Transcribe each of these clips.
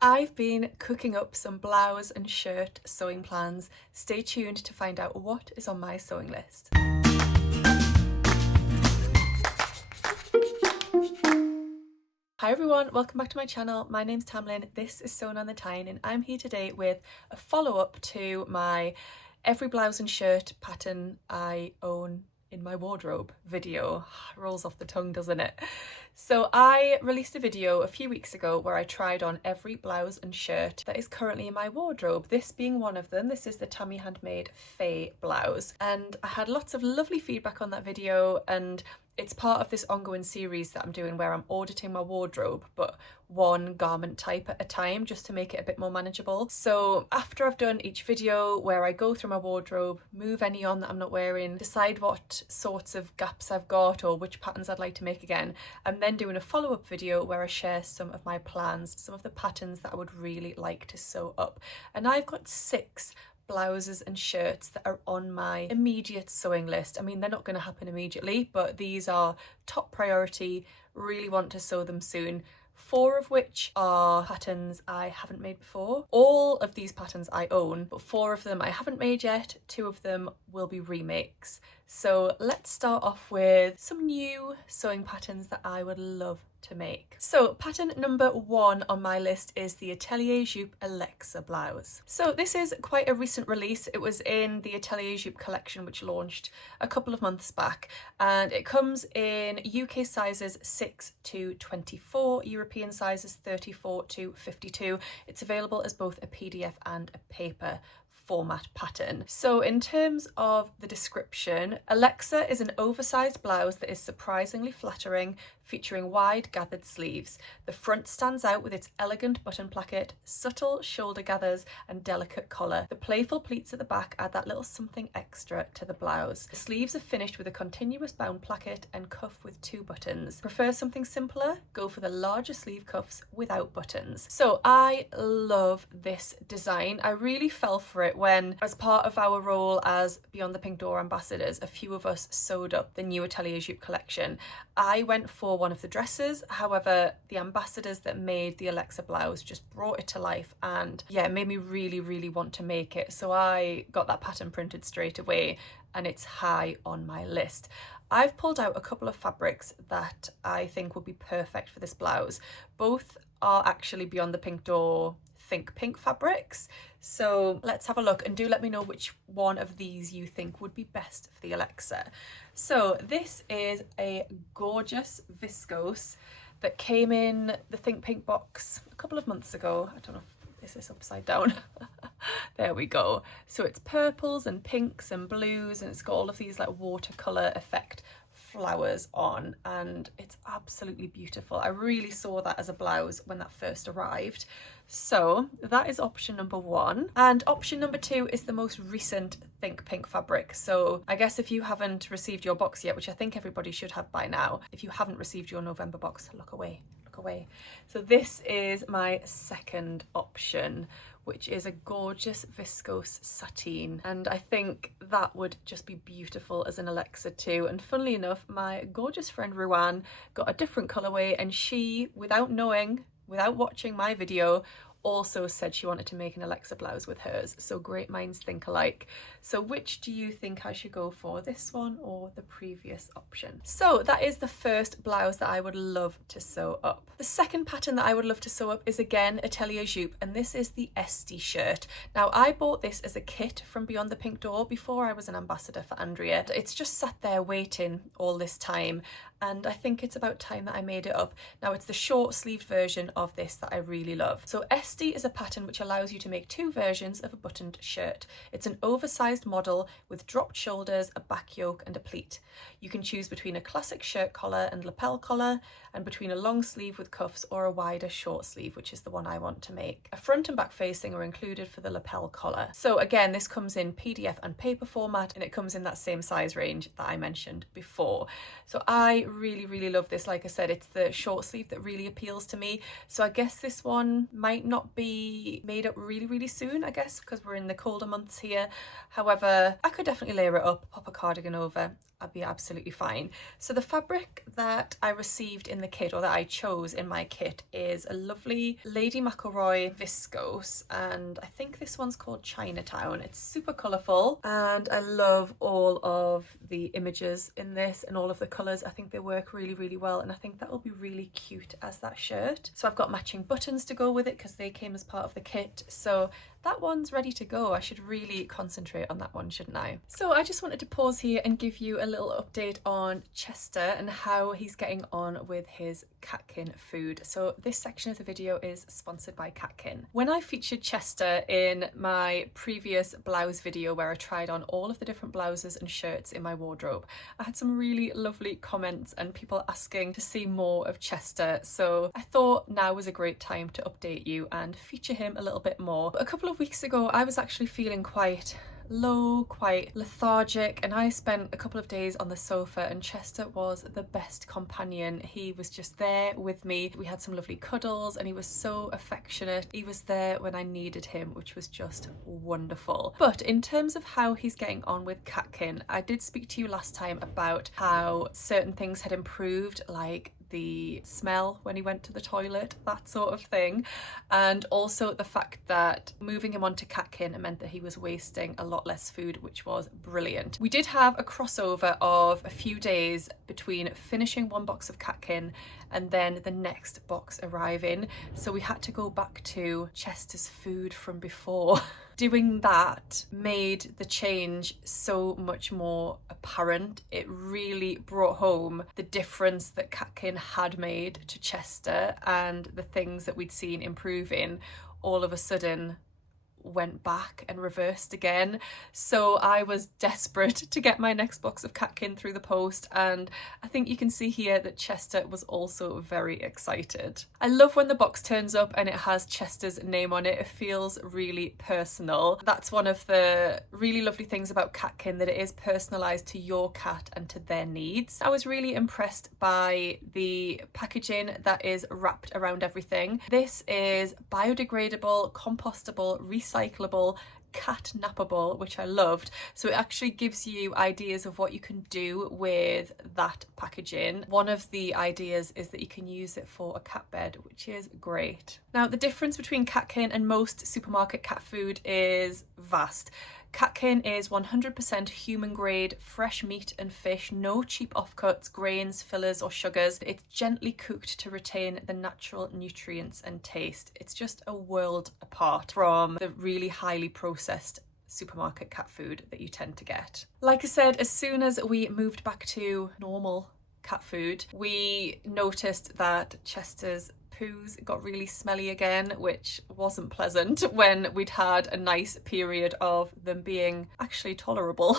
I've been cooking up some blouse and shirt sewing plans. Stay tuned to find out what is on my sewing list. Hi everyone, welcome back to my channel. My name's Tamlyn, this is Sewn on the Tyne, and I'm here today with a follow-up to my every blouse and shirt pattern I own in my wardrobe video. Rolls off the tongue, doesn't it? So I released a video a few weeks ago where I tried on every blouse and shirt that is currently in my wardrobe, this being one of them. This is the Tammy Handmade Faye blouse, and I had lots of lovely feedback on that video, and it's part of this ongoing series that I'm doing where I'm auditing my wardrobe, but one garment type at a time, just to make it a bit more manageable. So after I've done each video where I go through my wardrobe, move any on that I'm not wearing, decide what sorts of gaps I've got or which patterns I'd like to make again, I'm then doing a follow-up video where I share some of my plans, some of the patterns that I would really like to sew up. And I've got 6 blouses and shirts that are on my immediate sewing list. I mean, they're not going to happen immediately, but these are top priority, really want to sew them soon. 4 of which are patterns I haven't made before. All of these patterns I own, but 4 of them I haven't made yet. 2 of them will be remakes. So let's start off with some new sewing patterns that I would love to make. So pattern number 1 on my list is the Atelier Jupe Alexa blouse. So this is quite a recent release. It was in the Atelier Jupe collection, which launched a couple of months back, and it comes in UK sizes 6 to 24, European sizes 34 to 52. It's available as both a PDF and a paper format pattern. So in terms of the description, Alexa is an oversized blouse that is surprisingly flattering, featuring wide gathered sleeves. The front stands out with its elegant button placket, subtle shoulder gathers and delicate collar. The playful pleats at the back add that little something extra to the blouse. The sleeves are finished with a continuous bound placket and cuff with 2 buttons. Prefer something simpler? Go for the larger sleeve cuffs without buttons. So I love this design. I really fell for it when, as part of our role as Beyond the Pink Door ambassadors, a few of us sewed up the new Atelier Jupe collection. I went for one of the dresses, however the ambassadors that made the Alexa blouse just brought it to life, and yeah, it made me really want to make it. So I got that pattern printed straight away and it's high on my list. I've pulled out a couple of fabrics that I think would be perfect for this blouse. Both are actually Beyond the Pink Door Think Pink fabrics. So let's have a look and do let me know which one of these you think would be best for the Alexa. So this is a gorgeous viscose that came in the Think Pink box a couple of months ago. I don't know if this is upside down. There we go. So it's purples and pinks and blues, and it's got all of these like watercolor effect flowers on, and it's absolutely beautiful. I really saw that as a blouse when that first arrived. So that is option number 1, and option number 2 is the most recent Think Pink fabric. So I guess if you haven't received your box yet, which I think everybody should have by now, if you haven't received your November box, look away. So this is my second option, which is a gorgeous viscose sateen, and I think that would just be beautiful as an Alexa too. And funnily enough, my gorgeous friend Ruan got a different colorway, and she, without watching my video, also said she wanted to make an Alexa blouse with hers. So great minds think alike. So which do you think I should go for, this one or the previous option? So that is the first blouse that I would love to sew up. The second pattern that I would love to sew up is again Atelier Jupe, and this is the Estie shirt. Now I bought this as a kit from Beyond the Pink Door before I was an ambassador for Andrea. It's just sat there waiting all this time, and I think it's about time that I made it up. Now it's the short sleeved version of this that I really love. So Estie is a pattern which allows you to make 2 versions of a buttoned shirt. It's an oversized model with dropped shoulders, a back yoke and a pleat. You can choose between a classic shirt collar and lapel collar, and between a long sleeve with cuffs or a wider short sleeve, which is the one I want to make. A front and back facing are included for the lapel collar. So again, this comes in PDF and paper format, and it comes in that same size range that I mentioned before. So I really love this. Like I said, it's the short sleeve that really appeals to me. So I guess this one might not be made up really soon, I guess, because we're in the colder months here. However, I could definitely layer it up, pop a cardigan over. I'd be absolutely fine. So the fabric that I received in the kit, or that I chose in my kit, is a lovely Lady McElroy viscose, and I think this one's called Chinatown. It's super colourful and I love all of the images in this and all of the colours. I think they work really, really well, and I think that will be really cute as that shirt. So I've got matching buttons to go with it because they came as part of the kit. So that one's ready to go. I should really concentrate on that one, shouldn't I? So I just wanted to pause here and give you a little update on Chester and how he's getting on with his catkin food. So this section of the video is sponsored by Catkin. When I featured Chester in my previous blouse video where I tried on all of the different blouses and shirts in my wardrobe, I had some really lovely comments and people asking to see more of Chester. So I thought now was a great time to update you and feature him a little bit more. But a couple of weeks ago, I was actually feeling quite low, quite lethargic, and I spent a couple of days on the sofa, and Chester was the best companion. He was just there with me. We had some lovely cuddles and he was so affectionate. He was there when I needed him, which was just wonderful. But in terms of how he's getting on with catkin, I did speak to you last time about how certain things had improved, like the smell when he went to the toilet, that sort of thing, and also the fact that moving him onto catkin meant that he was wasting a lot less food, which was brilliant. We did have a crossover of a few days between finishing one box of catkin and then the next box arriving, so we had to go back to Chester's food from before. Doing that made the change so much more apparent. It really brought home the difference that catkin had made to Chester, and the things that we'd seen improving all of a sudden went back and reversed again. So I was desperate to get my next box of catkin through the post, and I think you can see here that Chester was also very excited. I love when the box turns up and it has Chester's name on it. It feels really personal. That's one of the really lovely things about catkin, that it is personalised to your cat and to their needs. I was really impressed by the packaging that is wrapped around everything. This is biodegradable, compostable, recyclable, cat nappable, which I loved. So it actually gives you ideas of what you can do with that packaging. One of the ideas is that you can use it for a cat bed, which is great. Now, the difference between catkin and most supermarket cat food is vast. Catkin is 100% human grade, fresh meat and fish, no cheap offcuts, grains, fillers or sugars. It's gently cooked to retain the natural nutrients and taste. It's just a world apart from the really highly processed supermarket cat food that you tend to get. Like I said, as soon as we moved back to normal cat food, we noticed that Chester's poos got really smelly again, which wasn't pleasant when we'd had a nice period of them being actually tolerable.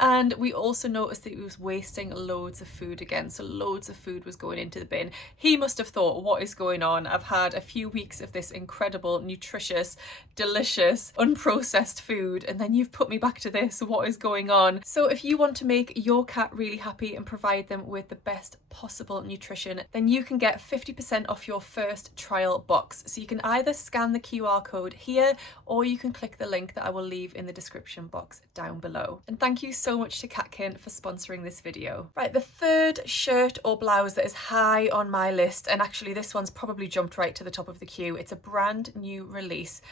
And we also noticed that he was wasting loads of food again, so loads of food was going into the bin. He must have thought, what is going on? I've had a few weeks of this incredible, nutritious, delicious, unprocessed food, and then you've put me back to this. What is going on? So if you want to make your cat really happy and provide them with the best possible nutrition, then you can get 50% off your first trial box. So you can either scan the QR code here, or you can click the link that I will leave in the description box down below. And thank you so much to Catkin for sponsoring this video. Right, the third shirt or blouse that is high on my list, and actually this one's probably jumped right to the top of the queue. It's a brand new release.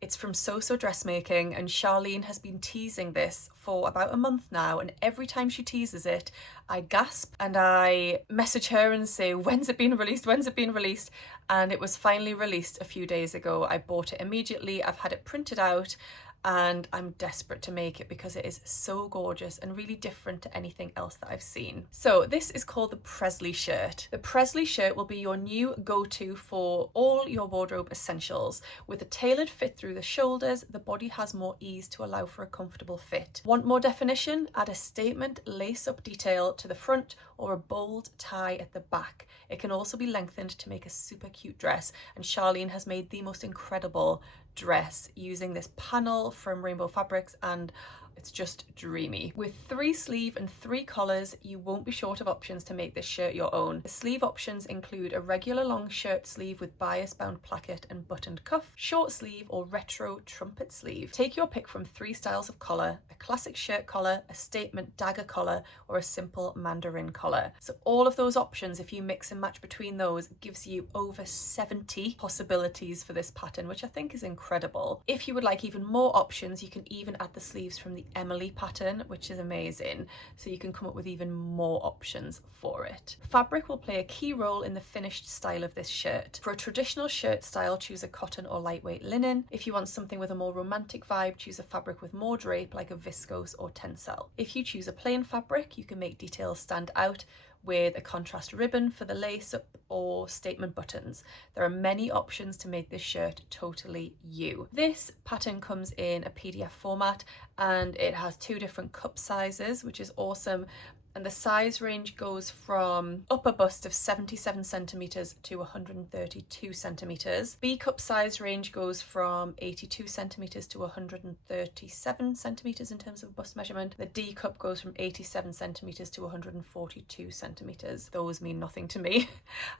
It's from So Dressmaking, and Charlene has been teasing this for about a month now, and every time she teases it, I gasp and I message her and say, when's it been released? When's it been released? And it was finally released a few days ago. I bought it immediately. I've had it printed out, and I'm desperate to make it because it is so gorgeous and really different to anything else that I've seen. So this is called the Presley shirt. The Presley shirt will be your new go-to for all your wardrobe essentials. With a tailored fit through the shoulders, the body has more ease to allow for a comfortable fit. Want more definition? Add a statement lace-up detail to the front or a bold tie at the back. It can also be lengthened to make a super cute dress, and Charlene has made the most incredible dress using this panel from Rainbow Fabrics, and It's just dreamy. With 3 sleeve and 3 collars, you won't be short of options to make this shirt your own. The sleeve options include a regular long shirt sleeve with bias bound placket and buttoned cuff, short sleeve or retro trumpet sleeve. Take your pick from 3 styles of collar: a classic shirt collar, a statement dagger collar, or a simple mandarin collar. So all of those options, if you mix and match between those, gives you over 70 possibilities for this pattern, which I think is incredible. If you would like even more options, you can even add the sleeves from the Emily pattern, which is amazing, so you can come up with even more options for it. Fabric will play a key role in the finished style of this shirt. For a traditional shirt style, choose a cotton or lightweight linen. If you want something with a more romantic vibe, choose a fabric with more drape like a viscose or tencel. If you choose a plain fabric, you can make details stand out with a contrast ribbon for the lace up or statement buttons. There are many options to make this shirt totally you. This pattern comes in a PDF format and it has 2 different cup sizes, which is awesome. And the size range goes from upper bust of 77 centimeters to 132 centimeters. B cup size range goes from 82 centimeters to 137 centimeters in terms of bust measurement. The D cup goes from 87 centimeters to 142 centimeters. Those mean nothing to me.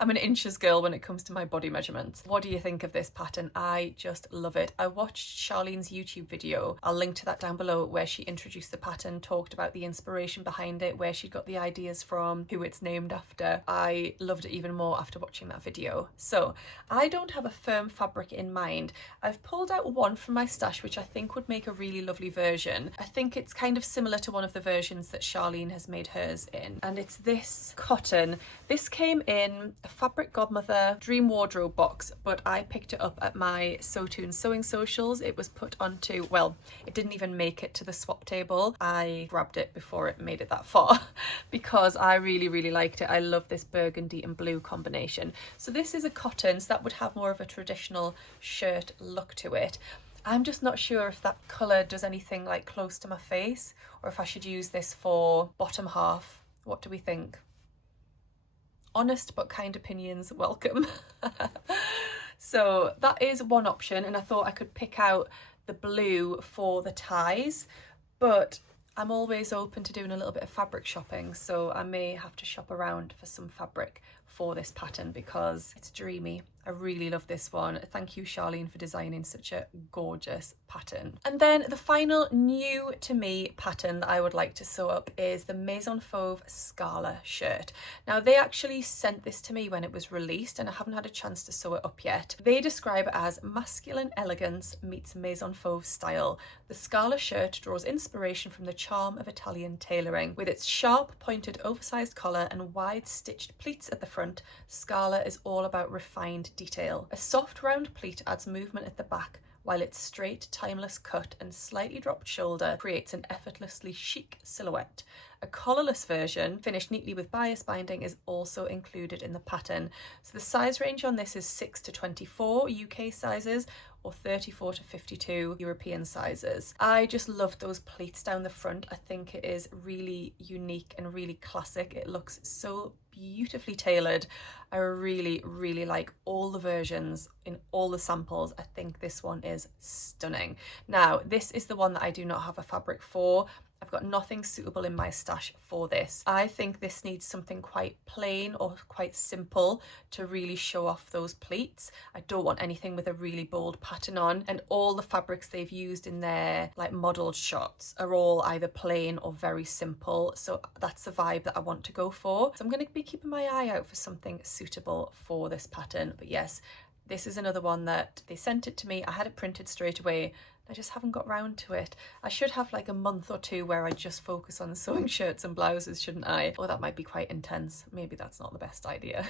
I'm an inches girl when it comes to my body measurements. What do you think of this pattern? I just love it. I watched Charlene's YouTube video. I'll link to that down below, where she introduced the pattern, talked about the inspiration behind it, where she got the ideas from, who it's named after. I loved it even more after watching that video. So I don't have a firm fabric in mind. I've pulled out one from my stash which I think would make a really lovely version. I think it's kind of similar to one of the versions that Charlene has made hers in, and it's this cotton. This came in a Fabric Godmother Dream Wardrobe box, but I picked it up at my Sewtoon sewing socials. It was put onto, well, it didn't even make it to the swap table. I grabbed it before it made it that far because I really liked it. I love this burgundy and blue combination. So this is a cotton, so that would have more of a traditional shirt look to it. I'm just not sure if that colour does anything like close to my face, or if I should use this for bottom half. What do we think? Honest but kind opinions welcome. So that is one option, and I thought I could pick out the blue for the ties, but I'm always open to doing a little bit of fabric shopping, so I may have to shop around for some fabric for this pattern because it's dreamy. I really love this one. Thank you, Charlene, for designing such a gorgeous pattern. And then the final new to me pattern that I would like to sew up is the Maison Fauve Scarlet shirt. Now, they actually sent this to me when it was released and I haven't had a chance to sew it up yet. They describe it as masculine elegance meets Maison Fauve style. The Scarlet shirt draws inspiration from the charm of Italian tailoring. With its sharp, pointed, oversized collar and wide stitched pleats at the front, Scarlet is all about refined detail. A soft round pleat adds movement at the back, while its straight, timeless cut and slightly dropped shoulder creates an effortlessly chic silhouette. A collarless version, finished neatly with bias binding, is also included in the pattern. So the size range on this is 6 to 24 UK sizes, or 34 to 52 European sizes. I just love those pleats down the front. I think it is really unique and really classic. It looks so beautifully tailored. I really like all the versions in all the samples. I think this one is stunning. Now, this is the one that I do not have a fabric for. I've got nothing suitable in my stash for this. I think this needs something quite plain or quite simple to really show off those pleats. I don't want anything with a really bold pattern on, and all the fabrics they've used in their like modelled shots are all either plain or very simple. So that's the vibe that I want to go for. So I'm going to be keeping my eye out for something suitable for this pattern. But yes, this is another one that they sent it to me. I had it printed straight away. I just haven't got round to it. I should have like a month or two where I just focus on sewing shirts and blouses, shouldn't I? Or that might be quite intense. Maybe that's not the best idea.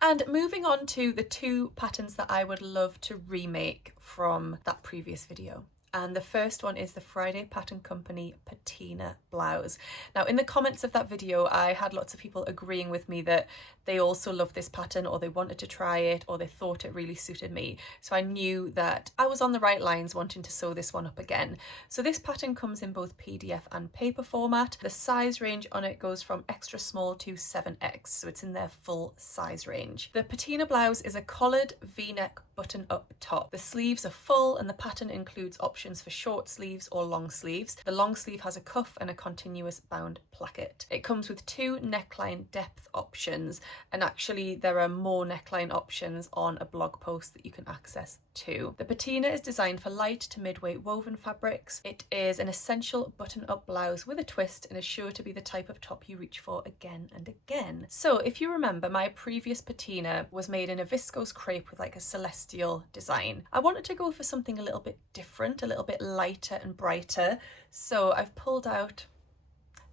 And moving on to the 2 patterns that I would love to remake from that previous video. And the first one is the Friday Pattern Company Patina blouse. Now, in the comments of that video, I had lots of people agreeing with me that they also love this pattern, or they wanted to try it, or they thought it really suited me. So I knew that I was on the right lines wanting to sew this one up again. So this pattern comes in both PDF and paper format. The size range on it goes from extra small to 7X, so it's in their full size range. The Patina blouse is a collared V-neck button-up top. The sleeves are full and the pattern includes optional options for short sleeves or long sleeves. The long sleeve has a cuff and a continuous bound placket. It comes with 2 neckline depth options, and actually there are more neckline options on a blog post that you can access too. The patina is designed for light to mid-weight woven fabrics. It is an essential button-up blouse with a twist and is sure to be the type of top you reach for again and again. So if you remember, my previous patina was made in a viscose crepe with like a celestial design. I wanted to go for something a little bit different, a little bit lighter and brighter, so I've pulled out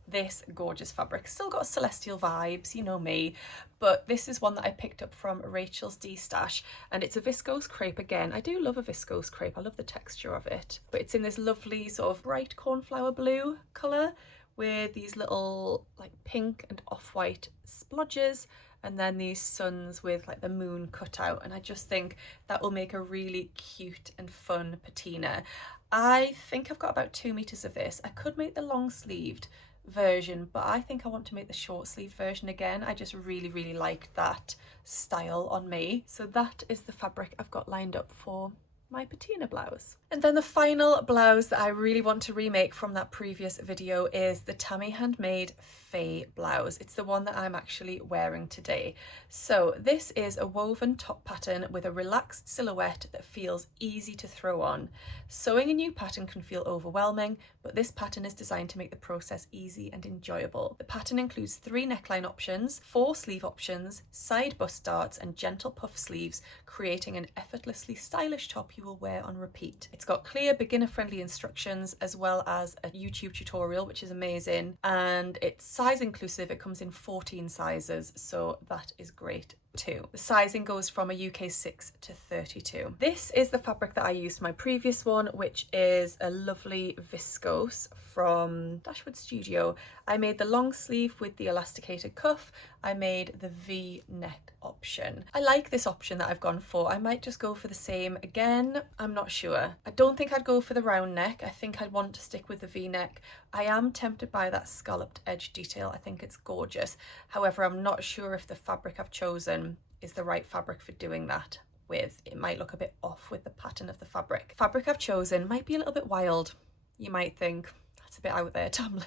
this gorgeous fabric. Still got celestial vibes, you know me, but this is one that I picked up from Rachel's D-Stash, and it's a viscose crepe again. I do love a viscose crepe, I love the texture of it, but it's in this lovely sort of bright cornflower blue colour with these little like pink and off-white splodges, and then these suns with like the moon cut out, and I just think that will make a really cute and fun patina. I think I've got about 2 meters of this. I could make the long sleeved version, but I think I want to make the short sleeve version again. I just really liked that style on me. So that is the fabric I've got lined up for my patina blouse. And then the final blouse that I really want to remake from that previous video is the Tammy Handmade Faye blouse. It's the one that I'm actually wearing today. So this is a woven top pattern with a relaxed silhouette that feels easy to throw on. Sewing a new pattern can feel overwhelming, but this pattern is designed to make the process easy and enjoyable. The pattern includes 3 neckline options, 4 sleeve options, side bust darts and gentle puff sleeves, creating an effortlessly stylish top you will wear on repeat. It's got clear beginner-friendly instructions as well as a YouTube tutorial, which is amazing, and it's size inclusive. It comes in 14 sizes, so that is great too. The sizing goes from a UK 6 to 32. This is the fabric that I used for my previous one, which is a lovely viscose from Dashwood Studio. I made the long sleeve with the elasticated cuff. I made the V-neck option. I like this option that I've gone for. I might just go for the same again. I'm not sure. I don't think I'd go for the round neck. I think I'd want to stick with the V-neck. I am tempted by that scalloped edge detail. I think it's gorgeous. However, I'm not sure if the fabric I've chosen is the right fabric for doing that with. It might look a bit off with the pattern of the fabric. Fabric I've chosen might be a little bit wild. You might think, that's a bit out there, Tamlyn.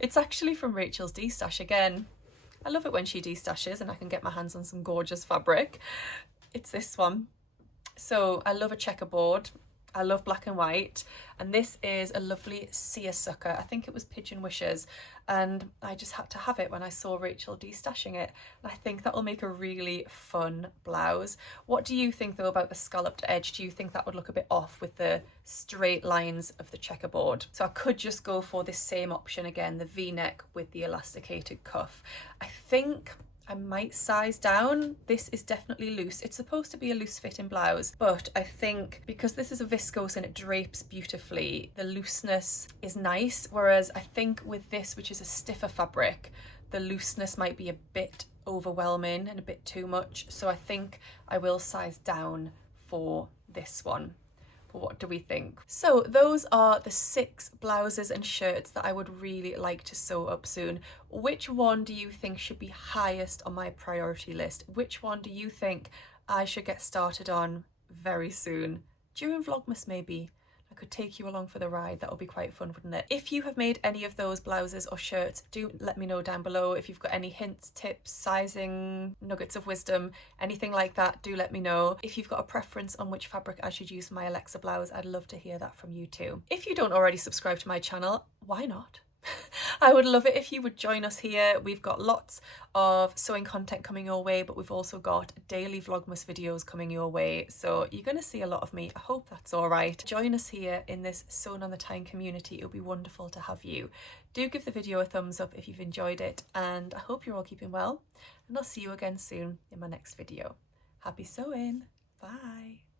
It's actually from Rachel's D-Stash again. I love it when she de-stashes and I can get my hands on some gorgeous fabric. It's this one. So I love a checkerboard. I love black and white, and this is a lovely seersucker. I think it was Pigeon Wishes, and I just had to have it when I saw Rachel de-stashing it, and I think that will make a really fun blouse. What do you think though about the scalloped edge? Do you think that would look a bit off with the straight lines of the checkerboard? So I could just go for this same option again, the V-neck with the elasticated cuff. I think I might size down. This is definitely loose. It's supposed to be a loose fitting blouse, but I think because this is a viscose and it drapes beautifully, the looseness is nice. Whereas I think with this, which is a stiffer fabric, the looseness might be a bit overwhelming and a bit too much. So I think I will size down for this one. What do we think? So those are the 6 blouses and shirts that I would really like to sew up soon. Which one do you think should be highest on my priority list? Which one do you think I should get started on very soon? During Vlogmas maybe? I could take you along for the ride. That would be quite fun, wouldn't it? If you have made any of those blouses or shirts, do let me know down below. If you've got any hints, tips, sizing, nuggets of wisdom, anything like that, do let me know. If you've got a preference on which fabric I should use for my Alexa blouse, I'd love to hear that from you too. If you don't already subscribe to my channel, why not? I would love it if you would join us here. We've got lots of sewing content coming your way, but we've also got daily Vlogmas videos coming your way. So you're going to see a lot of me. I hope that's all right. Join us here in this Sewn on the Tyne community. It'll be wonderful to have you. Do give the video a thumbs up if you've enjoyed it, and I hope you're all keeping well, and I'll see you again soon in my next video. Happy sewing. Bye.